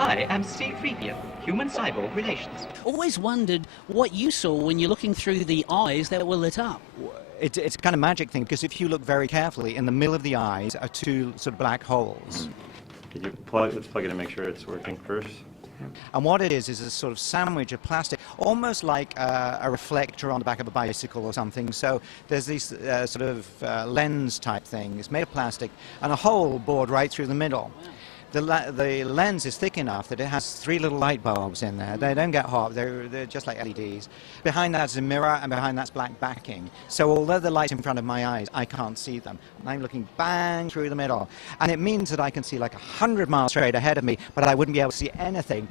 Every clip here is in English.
I am C3PO, human-cyborg relations. Always wondered what you saw when you're looking through the eyes that were lit up. It's a kind of magic thing, because if you look very carefully, in the middle of the eyes are two sort of black holes. Let's plug it and make sure it's working first. And what it is a sort of sandwich of plastic, almost like a reflector on the back of a bicycle or something. So there's these sort of lens type thing. It's made of plastic and a hole bored right through the middle. The lens is thick enough that it has 3 little light bulbs in there. They don't get hot, they're just like LEDs. Behind that's a mirror, and behind that's black backing. So although the light's in front of my eyes, I can't see them. I'm looking bang through the middle. And it means that I can see like 100 miles straight ahead of me, but I wouldn't be able to see anything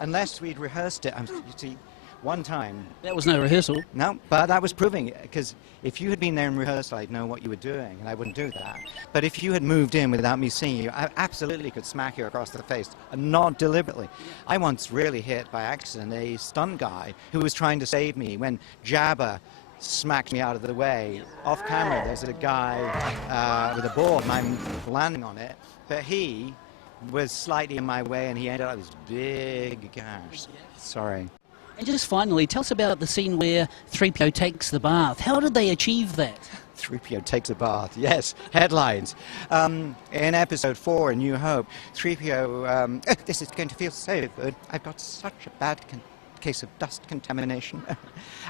unless we'd rehearsed it. You see, one time. That was no rehearsal. No, but that was proving it, because if you had been there in rehearsal, I'd know what you were doing, and I wouldn't do that. But if you had moved in without me seeing you, I absolutely could smack you across the face, and not deliberately. I once really hit, by accident, a stunt guy who was trying to save me when Jabba smacked me out of the way. Off camera, there's a guy with a board, and I'm landing on it, but he was slightly in my way, and he ended up with this big gash. Sorry. And just finally, tell us about the scene where 3PO takes the bath. How did they achieve that? 3PO takes a bath, yes, headlines. In episode 4, A New Hope, 3PO, this is going to feel so good. I've got such a bad case of dust contamination.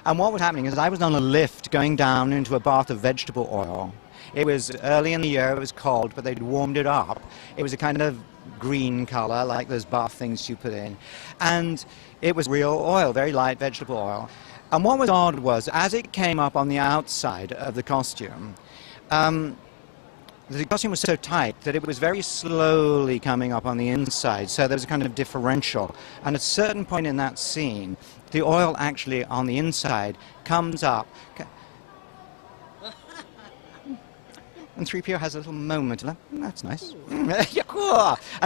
And what was happening is I was on a lift going down into a bath of vegetable oil. It was early in the year, it was cold, but they'd warmed it up. It was a kind of green color, like those bath things you put in. And it was real oil, very light vegetable oil. And what was odd was, as it came up on the outside of the costume was so tight that it was very slowly coming up on the inside, so there was a kind of differential. And at a certain point in that scene, the oil actually on the inside comes up, and 3PO has a little moment, and that's nice. And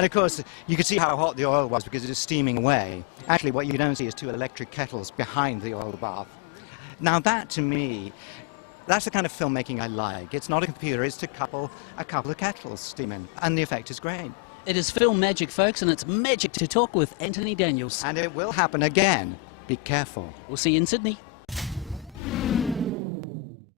of course, you could see how hot the oil was because it was steaming away. Actually, what you don't see is 2 electric kettles behind the oil bath. Now that, to me, that's the kind of filmmaking I like. It's not a computer, it's a couple of kettles steaming, and the effect is great. It is film magic, folks, and it's magic to talk with Anthony Daniels. And it will happen again. Be careful. We'll see you in Sydney.